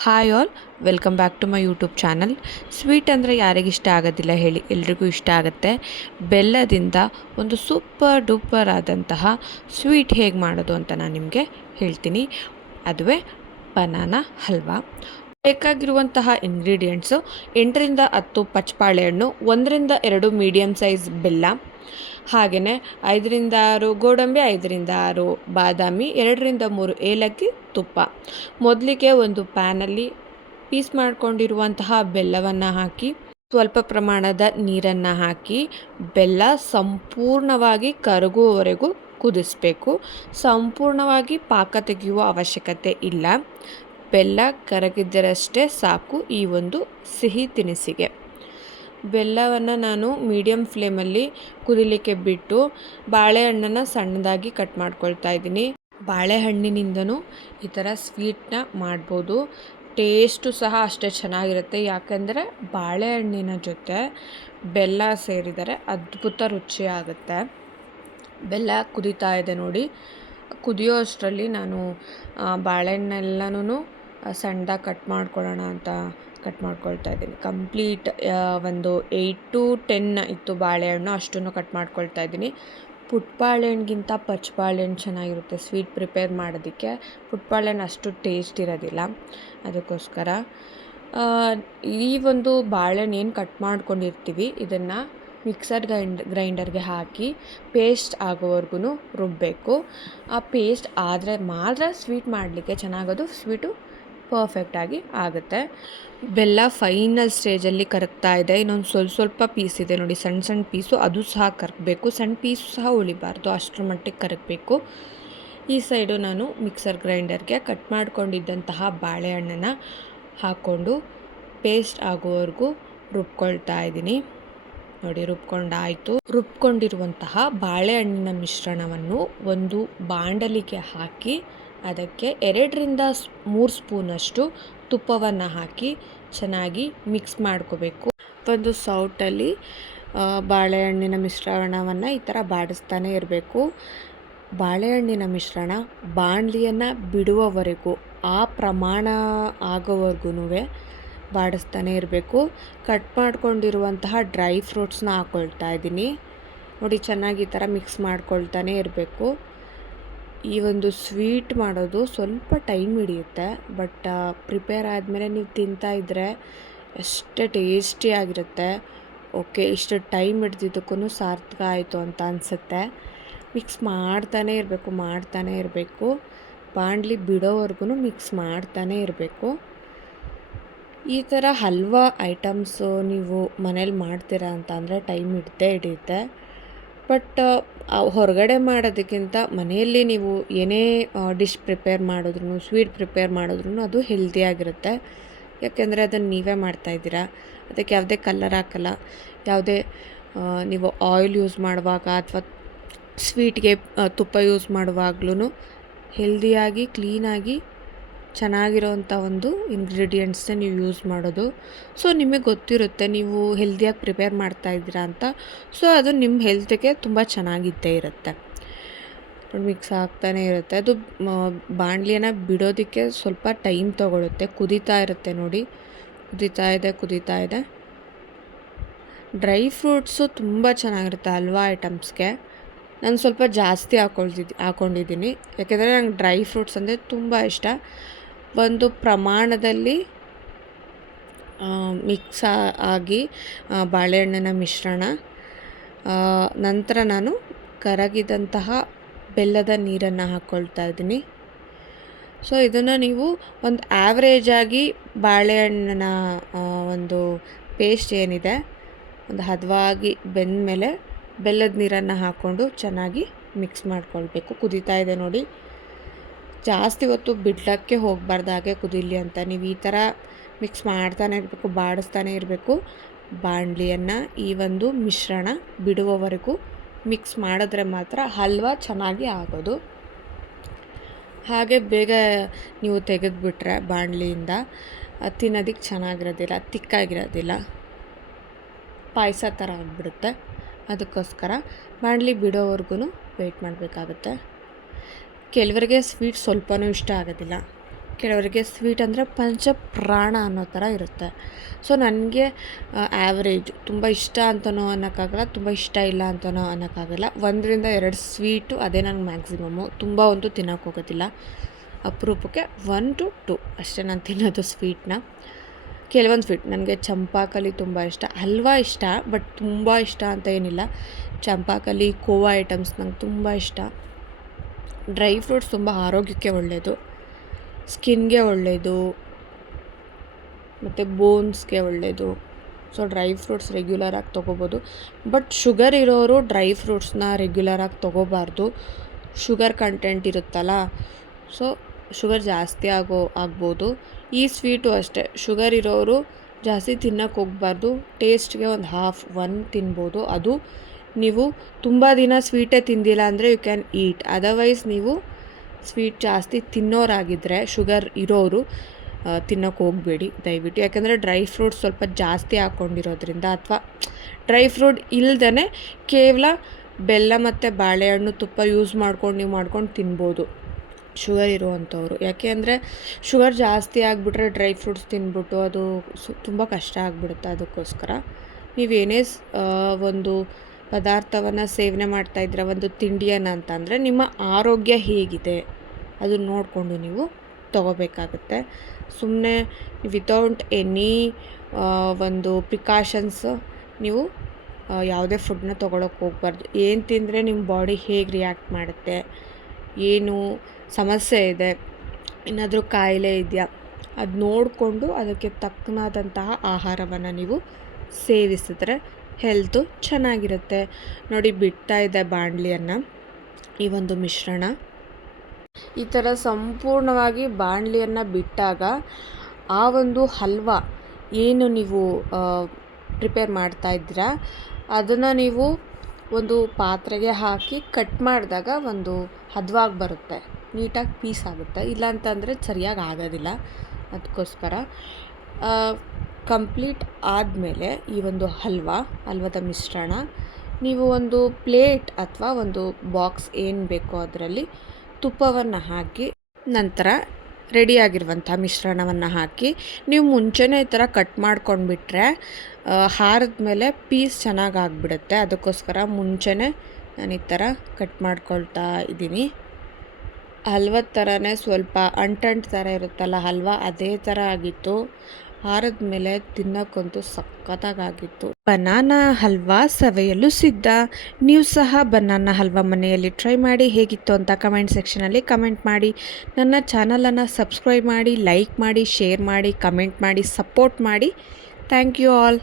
Hi all welcome back to my YouTube channel sweet ಅಂದರೆ ಯಾರಿಗಿಷ್ಟ ಆಗೋದಿಲ್ಲ ಹೇಳಿ, ಎಲ್ರಿಗೂ ಇಷ್ಟ ಆಗುತ್ತೆ. ಬೆಲ್ಲದಿಂದ ಒಂದು ಸೂಪರ್ ಡೂಪರ್ ಆದಂತಹ ಸ್ವೀಟ್ ಹೇಗೆ ಮಾಡೋದು ಅಂತ ನಾನು ನಿಮಗೆ ಹೇಳ್ತೀನಿ. ಅದುವೇ ಬನಾನಾ ಹಲ್ವಾ. ಬೇಕಾಗಿರುವಂತಹ ಇಂಗ್ರೀಡಿಯೆಂಟ್ಸು ಎಂಟರಿಂದ ಹತ್ತು ಪಚ್ಚಬಾಳೆಹಣ್ಣು ಒಂದರಿಂದ ಎರಡು ಮೀಡಿಯಮ್ ಸೈಜ್ ಬೆಲ್ಲ ಹಾಗೆಯೇ ಐದರಿಂದ ಆರು, ಗೋಡಂಬಿ ಐದರಿಂದ ಆರು, ಬಾದಾಮಿ ಎರಡರಿಂದ ಮೂರು, ಏಲಕ್ಕಿ ತುಪ್ಪ. ಮೊದಲಿಗೆ ಒಂದು ಪ್ಯಾನಲ್ಲಿ ಪೀಸ್ ಮಾಡಿಕೊಂಡಿರುವಂತಹ ಬೆಲ್ಲವನ್ನು ಹಾಕಿ, ಸ್ವಲ್ಪ ಪ್ರಮಾಣದ ನೀರನ್ನು ಹಾಕಿ, ಬೆಲ್ಲ ಸಂಪೂರ್ಣವಾಗಿ ಕರಗುವವರೆಗೂ ಕುದಿಸಬೇಕು. ಸಂಪೂರ್ಣವಾಗಿ ಪಾಕ ತೆಗೆಯುವ ಅವಶ್ಯಕತೆ ಇಲ್ಲ. ಬೆಲ್ಲ ಕರಗಿದ್ದರಷ್ಟೇ ಸಾಕು ಈ ಒಂದು ಸಿಹಿ ತಿನಿಸಿಗೆ. ಬೆಲ್ಲವನ್ನು ನಾನು ಮೀಡಿಯಮ್ ಫ್ಲೇಮಲ್ಲಿ ಕುದಿಲಿಕ್ಕೆ ಬಿಟ್ಟು ಬಾಳೆಹಣ್ಣನ್ನು ಸಣ್ಣದಾಗಿ ಕಟ್ ಮಾಡ್ಕೊಳ್ತಾ ಇದ್ದೀನಿ. ಬಾಳೆಹಣ್ಣಿನಿಂದನೂ ಈ ಥರ ಸ್ವೀಟ್ನ ಮಾಡ್ಬೋದು. ಟೇಸ್ಟು ಸಹ ಅಷ್ಟೇ ಚೆನ್ನಾಗಿರುತ್ತೆ. ಯಾಕೆಂದರೆ ಬಾಳೆಹಣ್ಣಿನ ಜೊತೆ ಬೆಲ್ಲ ಸೇರಿದರೆ ಅದ್ಭುತ ರುಚಿ ಆಗುತ್ತೆ. ಬೆಲ್ಲ ಕುದೀತಾ ಇದೆ ನೋಡಿ. ಕುದಿಯೋ ಅಷ್ಟರಲ್ಲಿ ನಾನು ಬಾಳೆಹಣ್ಣೆಲ್ಲನೂ ಸಣ್ಣದಾಗಿ ಕಟ್ ಮಾಡ್ಕೊಳ್ಳೋಣ ಅಂತ ಕಟ್ ಮಾಡ್ಕೊಳ್ತಾ ಇದ್ದೀನಿ. ಕಂಪ್ಲೀಟ್ ಒಂದು ಏಯ್ಟ್ ಟು ಟೆನ್ ಇತ್ತು ಬಾಳೆಹಣ್ಣು, ಅಷ್ಟನ್ನು ಕಟ್ ಮಾಡ್ಕೊಳ್ತಾ ಇದ್ದೀನಿ. ಪುಟ್ಟ ಬಾಳೆಹಣ್ಣಿಗಿಂತ ಪಚ್ಚ ಬಾಳೆಹಣ್ಣು ಚೆನ್ನಾಗಿರುತ್ತೆ ಸ್ವೀಟ್ ಪ್ರಿಪೇರ್ ಮಾಡೋದಕ್ಕೆ. ಪುಟ್ ಬಾಳೆಹಣ್ಣು ಅಷ್ಟು ಟೇಸ್ಟ್ ಇರೋದಿಲ್ಲ, ಅದಕ್ಕೋಸ್ಕರ. ಈ ಒಂದು ಬಾಳೆಹಣ್ಣು ಏನು ಕಟ್ ಮಾಡ್ಕೊಂಡಿರ್ತೀವಿ, ಇದನ್ನು ಮಿಕ್ಸರ್ ಗ್ರೈಂಡ್ ಗ್ರೈಂಡರ್ಗೆ ಹಾಕಿ ಪೇಸ್ಟ್ ಆಗೋವರೆಗೂ ರುಬ್ಬಬೇಕು ಆ ಪೇಸ್ಟ್ ಆದರೆ ಮಾತ್ರ ಸ್ವೀಟ್ ಮಾಡಲಿಕ್ಕೆ ಚೆನ್ನಾಗೋದು ಸ್ವೀಟು ಪರ್ಫೆಕ್ಟಾಗಿ ಆಗುತ್ತೆ. ಬೆಲ್ಲ ಫೈನಲ್ ಸ್ಟೇಜಲ್ಲಿ ಕರಗ್ತಾ ಇದೆ. ಇನ್ನೊಂದು ಸ್ವಲ್ಪ ಸ್ವಲ್ಪ ಪೀಸ್ ಇದೆ ನೋಡಿ ಸಣ್ಣ ಸಣ್ಣ ಪೀಸು. ಅದು ಸಹ ಕರಗಬೇಕು. ಸಣ್ಣ ಪೀಸು ಸಹ ಉಳಿಬಾರ್ದು, ಅಷ್ಟರ ಮಟ್ಟಿಗೆ ಕರಗಬೇಕು. ಈ ಸೈಡು ನಾನು ಮಿಕ್ಸರ್ ಗ್ರೈಂಡರ್ಗೆ ಕಟ್ ಮಾಡಿಕೊಂಡಿದ್ದಂತಹ ಬಾಳೆಹಣ್ಣನ್ನು ಹಾಕ್ಕೊಂಡು ಪೇಸ್ಟ್ ಆಗೋವರೆಗೂ ರುಬ್ಕೊಳ್ತಾ ಇದ್ದೀನಿ. ನೋಡಿ, ರುಬ್ಕೊಂಡಾಯಿತು. ರುಬ್ಕೊಂಡಿರುವಂತಹ ಬಾಳೆಹಣ್ಣಿನ ಮಿಶ್ರಣವನ್ನು ಒಂದು ಬಾಂಡಲಿಗೆ ಹಾಕಿ ಅದಕ್ಕೆ ಎರಡರಿಂದ ಮೂರು ಸ್ಪೂನಷ್ಟು ತುಪ್ಪವನ್ನು ಹಾಕಿ ಚೆನ್ನಾಗಿ ಮಿಕ್ಸ್ ಮಾಡ್ಕೋಬೇಕು. ಒಂದು ಸೌಟಲ್ಲಿ ಬಾಳೆಹಣ್ಣಿನ ಮಿಶ್ರಣವನ್ನು ಈ ಥರ ಬಾಡಿಸ್ತಾನೆ ಇರಬೇಕು. ಬಾಳೆಹಣ್ಣಿನ ಮಿಶ್ರಣ ಬಾಣಲಿಯನ್ನು ಬಿಡುವವರೆಗೂ, ಆ ಪ್ರಮಾಣ ಆಗೋವರೆಗೂ ಬಾಡಿಸ್ತಾನೆ ಇರಬೇಕು. ಕಟ್ ಮಾಡ್ಕೊಂಡಿರುವಂತಹ ಡ್ರೈ ಫ್ರೂಟ್ಸ್ನ ಹಾಕ್ಕೊಳ್ತಾ ಇದ್ದೀನಿ. ನೋಡಿ, ಚೆನ್ನಾಗಿ ಈ ಥರ ಮಿಕ್ಸ್ ಮಾಡ್ಕೊಳ್ತಾನೆ ಇರಬೇಕು. ಈ ಒಂದು ಸ್ವೀಟ್ ಮಾಡೋದು ಸ್ವಲ್ಪ ಟೈಮ್ ಹಿಡಿಯುತ್ತೆ, ಬಟ್ ಪ್ರಿಪೇರ್ ಆದಮೇಲೆ ನೀವು ತಿಂತಾ ಇದ್ದರೆ ಎಷ್ಟೇ ಟೇಸ್ಟಿಯಾಗಿರುತ್ತೆ ಓಕೆ, ಇಷ್ಟು ಟೈಮ್ ಹಿಡ್ದಿದ್ದಕ್ಕೂ ಸಾರ್ಥಕ ಆಯಿತು ಅಂತ ಅನಿಸುತ್ತೆ. ಮಿಕ್ಸ್ ಮಾಡ್ತಾನೆ ಇರಬೇಕು ಮಾಡ್ತಾನೆ ಇರಬೇಕು. ಬಾಣಲಿ ಬಿಡೋವರೆಗೂ ಮಿಕ್ಸ್ ಮಾಡ್ತಾನೆ ಇರಬೇಕು. ಈ ಥರ ಹಲ್ವಾ ಐಟಮ್ಸು ನೀವು ಮನೇಲಿ ಮಾಡ್ತೀರಾ ಅಂತ ಅಂದರೆ ಟೈಮ್ ಹಿಡ್ದೇ ಹಿಡಿಯುತ್ತೆ. ಬಟ್ ಹೊರಗಡೆ ಮಾಡೋದಕ್ಕಿಂತ ಮನೆಯಲ್ಲಿ ನೀವು ಏನೇ ಡಿಶ್ ಪ್ರಿಪೇರ್ ಮಾಡಿದ್ರು ಸ್ವೀಟ್ ಪ್ರಿಪೇರ್ ಮಾಡಿದ್ರು ಅದು ಹೆಲ್ದಿಯಾಗಿರುತ್ತೆ ಯಾಕೆಂದರೆ ಅದನ್ನು ನೀವೇ ಮಾಡ್ತಾಯಿದ್ದೀರಾ ಅದಕ್ಕೆ ಯಾವುದೇ ಕಲರ್ ಹಾಕಲ್ಲ. ಯಾವುದೇ ನೀವು ಆಯಿಲ್ ಯೂಸ್ ಮಾಡುವಾಗ ಅಥವಾ ಸ್ವೀಟ್ಗೆ ತುಪ್ಪ ಯೂಸ್ ಮಾಡುವಾಗ್ಲೂ ಹೆಲ್ದಿಯಾಗಿ ಕ್ಲೀನಾಗಿ ಚೆನ್ನಾಗಿರೋವಂಥ ಒಂದು ಇಂಗ್ರೀಡಿಯೆಂಟ್ಸ್ನ ನೀವು ಯೂಸ್ ಮಾಡೋದು. ಸೊ, ನಿಮಗೆ ಗೊತ್ತಿರುತ್ತೆ, ನೀವು ಹೆಲ್ದಿಯಾಗಿ ಪ್ರಿಪೇರ್ ಮಾಡ್ತಾ ಇದ್ದೀರಾ ಅಂತ. ಸೊ, ಅದು ನಿಮ್ಮ ಹೆಲ್ತ್ಗೆ ತುಂಬ ಚೆನ್ನಾಗಿದ್ದೇ ಇರುತ್ತೆ. ಮಿಕ್ಸ್ ಆಗ್ತಾನೆ ಇರುತ್ತೆ. ಅದು ಬಾಣಲಿಯನ್ನು ಬಿಡೋದಕ್ಕೆ ಸ್ವಲ್ಪ ಟೈಮ್ ತೊಗೊಳುತ್ತೆ. ಕುದೀತಾ ಇರುತ್ತೆ ನೋಡಿ. ಕುದೀತಾ ಇದೆ ಕುದೀತಾ ಇದೆ. ಡ್ರೈ ಫ್ರೂಟ್ಸು ತುಂಬ ಚೆನ್ನಾಗಿರುತ್ತೆ ಹಲ್ವಾ ಐಟಮ್ಸ್ಗೆ. ನಾನು ಸ್ವಲ್ಪ ಜಾಸ್ತಿ ಹಾಕೊಳ್ತಿದ್ದಿ ಹಾಕ್ಕೊಂಡಿದ್ದೀನಿ ಯಾಕೆಂದರೆ ನಂಗೆ ಡ್ರೈ ಫ್ರೂಟ್ಸ್ ಅಂದರೆ ತುಂಬ ಇಷ್ಟ. ಒಂದು ಪ್ರಮಾಣದಲ್ಲಿ ಮಿಕ್ಸ್ ಆಗಿ ಬಾಳೆಹಣ್ಣಿನ ಮಿಶ್ರಣ. ನಂತರ ನಾನು ಕರಗಿದಂತಹ ಬೆಲ್ಲದ ನೀರನ್ನು ಹಾಕ್ಕೊಳ್ತಾ ಇದ್ದೀನಿ. ಸೊ, ಇದನ್ನು ನೀವು ಒಂದು ಆ್ಯಾವ್ರೇಜಾಗಿ ಬಾಳೆಹಣ್ಣಿನ ಒಂದು ಪೇಸ್ಟ್ ಏನಿದೆ, ಒಂದು ಹದವಾಗಿ ಬೆಂದ ಮೇಲೆ ಬೆಲ್ಲದ ನೀರನ್ನು ಹಾಕ್ಕೊಂಡು ಚೆನ್ನಾಗಿ ಮಿಕ್ಸ್ ಮಾಡ್ಕೊಳ್ಬೇಕು. ಕುದೀತಾ ಇದೆ ನೋಡಿ. ಜಾಸ್ತಿ ಹೊತ್ತು ಬಿಡ್ಲಕ್ಕೆ ಹೋಗಬಾರ್ದು ಹಾಗೆ ಕುದಿಲಿ ಅಂತ. ನೀವು ಈ ಥರ ಮಿಕ್ಸ್ ಮಾಡ್ತಾನೆ ಇರಬೇಕು, ಬಾಡಿಸ್ತಾನೆ ಇರಬೇಕು. ಬಾಣಲಿಯನ್ನು ಈ ಒಂದು ಮಿಶ್ರಣ ಬಿಡುವವರೆಗೂ ಮಿಕ್ಸ್ ಮಾಡಿದ್ರೆ ಮಾತ್ರ ಹಲ್ವಾ ಚೆನ್ನಾಗಿ ಆಗೋದು. ಹಾಗೆ ಬೇಗ ನೀವು ತೆಗೆದುಬಿಟ್ರೆ ಬಾಣಲಿಯಿಂದ ತಿನ್ನೋದಕ್ಕೆ ಚೆನ್ನಾಗಿರೋದಿಲ್ಲ, ತಿಕ್ಕಾಗಿರೋದಿಲ್ಲ. ಪಾಯಸ ಥರ ಆಗಿಬಿಡುತ್ತೆ. ಅದಕ್ಕೋಸ್ಕರ ಬಾಣಲಿ ಬಿಡೋವರೆಗೂ ವೆಯ್ಟ್ ಮಾಡಬೇಕಾಗುತ್ತೆ. ಕೆಲವರಿಗೆ ಸ್ವೀಟ್ ಸ್ವಲ್ಪನೂ ಇಷ್ಟ ಆಗೋದಿಲ್ಲ. ಕೆಲವರಿಗೆ ಸ್ವೀಟ್ ಅಂದರೆ ಪಂಚಪ್ರಾಣ ಅನ್ನೋ ಥರ ಇರುತ್ತೆ. ಸೊ ನನಗೆ ಆ್ಯಾವ್ರೇಜ್ ತುಂಬ ಇಷ್ಟ ಅಂತನೋ ಅನ್ನೋಕ್ಕಾಗಲ್ಲ, ತುಂಬ ಇಷ್ಟ ಇಲ್ಲ ಅಂತನೋ ಅನ್ನೋಕ್ಕಾಗಲ್ಲ. ಒಂದರಿಂದ ಎರಡು ಸ್ವೀಟು, ಅದೇ ನನಗೆ ಮ್ಯಾಕ್ಸಿಮಮ್ಮು. ತುಂಬ ಒಂದು ತಿನ್ನೋಕೆ ಹೋಗೋದಿಲ್ಲ. ಅಪರೂಪಕ್ಕೆ ಒನ್ ಟು ಟು ಅಷ್ಟೇ ನಾನು ತಿನ್ನೋದು ಸ್ವೀಟ್ನ. ಕೆಲವೊಂದು ಸ್ವೀಟ್ ನನಗೆ ಚಂಪಾಕಲಿ ತುಂಬ ಇಷ್ಟ. ಹಲ್ವಾ ಇಷ್ಟ, ಬಟ್ ತುಂಬ ಇಷ್ಟ ಅಂತ ಏನಿಲ್ಲ. ಚಂಪಾಕಲಿ, ಕೋವಾ ಐಟಮ್ಸ್ ನಂಗೆ ತುಂಬ ಇಷ್ಟ. ಡ್ರೈ ಫ್ರೂಟ್ಸ್ ತುಂಬ ಆರೋಗ್ಯಕ್ಕೆ ಒಳ್ಳೆಯದು ಸ್ಕಿನ್ಗೆ ಒಳ್ಳೆಯದು ಮತ್ತು ಬೋನ್ಸ್ಗೆ ಒಳ್ಳೆಯದು ಸೊ, ಡ್ರೈ ಫ್ರೂಟ್ಸ್ ರೆಗ್ಯುಲರಾಗಿ ತೊಗೋಬೋದು. ಬಟ್ ಶುಗರ್ ಇರೋರು ಡ್ರೈ ಫ್ರೂಟ್ಸ್ನ ರೆಗ್ಯುಲರಾಗಿ ತೊಗೋಬಾರ್ದು. ಶುಗರ್ ಕಂಟೆಂಟ್ ಇರುತ್ತಲ್ಲ, ಸೊ, ಶುಗರ್ ಜಾಸ್ತಿ ಆಗೋ, ಆಗ್ಬೋದು. ಈ ಸ್ವೀಟು ಅಷ್ಟೇ, ಶುಗರ್ ಇರೋರು ಜಾಸ್ತಿ ತಿನ್ನಕ್ಕೆ ಹೋಗ್ಬಾರ್ದು. ಟೇಸ್ಟ್ಗೆ ಒಂದು ಹಾಫ್ ಒನ್ ತಿನ್ಬೋದು. ಅದು ನೀವು ತುಂಬ ದಿನ ಸ್ವೀಟೇ ತಿಂದಿಲ್ಲ ಅಂದರೆ ಯು ಕ್ಯಾನ್ ಈಟ್ ಅದರ್ವೈಸ್ ನೀವು ಸ್ವೀಟ್ ಜಾಸ್ತಿ ತಿನ್ನೋರಾಗಿದ್ದರೆ ಶುಗರ್ ಇರೋರು ತಿನ್ನೋಕೆ ಹೋಗಬೇಡಿ. ದಯವಿಟ್ಟು. ಯಾಕಂದರೆ ಡ್ರೈ ಫ್ರೂಟ್ಸ್ ಸ್ವಲ್ಪ ಜಾಸ್ತಿ ಹಾಕ್ಕೊಂಡಿರೋದ್ರಿಂದ ಅಥವಾ ಡ್ರೈ ಫ್ರೂಟ್ ಇಲ್ದೇ ಕೇವಲ ಬೆಲ್ಲ ಮತ್ತು ಬಾಳೆಹಣ್ಣು, ತುಪ್ಪ ಯೂಸ್ ಮಾಡ್ಕೊಂಡು ನೀವು ಮಾಡ್ಕೊಂಡು ತಿನ್ಬೋದು. ಶುಗರ್ ಇರುವಂಥವ್ರು. ಯಾಕೆ ಅಂದರೆ ಶುಗರ್ ಜಾಸ್ತಿ ಆಗಿಬಿಟ್ರೆ ಡ್ರೈ ಫ್ರೂಟ್ಸ್ ತಿನ್ಬಿಟ್ಟು ಅದು ಸು, ತುಂಬ ಕಷ್ಟ ಆಗಿಬಿಡುತ್ತೆ ಅದಕ್ಕೋಸ್ಕರ. ನೀವೇನೇ ಒಂದು ಪದಾರ್ಥವನ್ನು ಸೇವನೆ ಮಾಡ್ತಾಯಿದ್ರೆ ಒಂದು ತಿಂಡಿಯನ್ನು ಅಂತಂದರೆ ನಿಮ್ಮ ಆರೋಗ್ಯ ಹೇಗಿದೆ? ಅದನ್ನು ನೋಡಿಕೊಂಡು ನೀವು ತಗೋಬೇಕಾಗುತ್ತೆ. ಸುಮ್ಮನೆ ವಿತೌಟ್ ಎನಿ ಒಂದು ಪ್ರಿಕಾಷನ್ಸ್ ನೀವು ಯಾವುದೇ ಫುಡ್ನ ತೊಗೊಳಕ್ಕೆ ಹೋಗ್ಬಾರ್ದು. ಏನು ತಿಂದರೆ ನಿಮ್ಮ ಬಾಡಿ ಹೇಗೆ ರಿಯಾಕ್ಟ್ ಮಾಡುತ್ತೆ? ಏನು ಸಮಸ್ಯೆ ಇದೆ? ಏನಾದರೂ ಕಾಯಿಲೆ ಇದೆಯಾ? ಅದು ನೋಡಿಕೊಂಡು ಅದಕ್ಕೆ ತಕ್ಕನಾದಂತಹ ಆಹಾರವನ್ನು ನೀವು ಸೇವಿಸಿದ್ರೆ ಹೆಲ್ತು ಚೆನ್ನಾಗಿರುತ್ತೆ. ನೋಡಿ ಬಿಡ್ತಾ ಇದೆ ಬಾಣಲಿಯನ್ನು. ಈ ಒಂದು ಮಿಶ್ರಣ. ಈ ಥರ ಸಂಪೂರ್ಣವಾಗಿ ಬಾಣಲಿಯನ್ನು ಬಿಟ್ಟಾಗ ಆ ಒಂದು ಹಲ್ವಾ ಏನು ನೀವು ಪ್ರಿಪೇರ್ ಮಾಡ್ತಾ ಇದ್ದೀರಾ? ಅದನ್ನು ನೀವು ಒಂದು ಪಾತ್ರೆಗೆ ಹಾಕಿ ಕಟ್ ಮಾಡಿದಾಗ ಒಂದು ಹದವಾಗಿ ಬರುತ್ತೆ. ನೀಟಾಗಿ ಪೀಸ್ ಆಗುತ್ತೆ. ಇಲ್ಲ ಅಂತಂದರೆ ಸರಿಯಾಗಿ ಆಗೋದಿಲ್ಲ. ಅದಕ್ಕೋಸ್ಕರ ಕಂಪ್ಲೀಟ್ ಆದಮೇಲೆ ಈ ಒಂದು ಹಲ್ವಾ, ಹಲ್ವದ ಮಿಶ್ರಣ, ನೀವು ಒಂದು ಪ್ಲೇಟ್ ಅಥವಾ ಒಂದು ಬಾಕ್ಸ್ ಏನು ಬೇಕೋ ಅದರಲ್ಲಿ ತುಪ್ಪವನ್ನು ಹಾಕಿ, ನಂತರ ರೆಡಿಯಾಗಿರುವಂಥ ಮಿಶ್ರಣವನ್ನು ಹಾಕಿ, ನೀವು ಮುಂಚೆನೇ ಈ ಥರ ಕಟ್ ಮಾಡ್ಕೊಂಡ್ಬಿಟ್ರೆ ಹಾರದ ಮೇಲೆ ಪೀಸ್ ಚೆನ್ನಾಗಿ ಆಗಿಬಿಡುತ್ತೆ ಅದಕ್ಕೋಸ್ಕರ ಮುಂಚೆನೇ ನಾನು ಈ ಥರ ಕಟ್ ಮಾಡ್ಕೊಳ್ತಾ ಇದ್ದೀನಿ. ಹಲ್ವದ ಥರನೇ ಸ್ವಲ್ಪ ಅಂಟಂಟ್ ಥರ ಇರುತ್ತಲ್ಲ, ಹಲ್ವಾ ಅದೇ ಥರ ಆಗಿತ್ತು. ಆರದ ಮೇಲೆ ತಿನ್ನೋಕ್ಕಂತೂ ಸಖತ್ತಾಗಿತ್ತು ಬನಾನಾ ಹಲ್ವಾ ಸವೆಯಲು ಸಿದ್ಧ. ನೀವು ಸಹ ಬನಾನಾ ಹಲ್ವಾ ಮನೆಯಲ್ಲಿ ಟ್ರೈ ಮಾಡಿ ಹೇಗಿತ್ತು ಅಂತ ಕಮೆಂಟ್ ಸೆಕ್ಷನಲ್ಲಿ ಕಮೆಂಟ್ ಮಾಡಿ. ನನ್ನ ಚಾನಲನ್ನು ಸಬ್ಸ್ಕ್ರೈಬ್ ಮಾಡಿ, ಲೈಕ್ ಮಾಡಿ, ಶೇರ್ ಮಾಡಿ, ಕಮೆಂಟ್ ಮಾಡಿ, ಸಪೋರ್ಟ್ ಮಾಡಿ. Thank you all.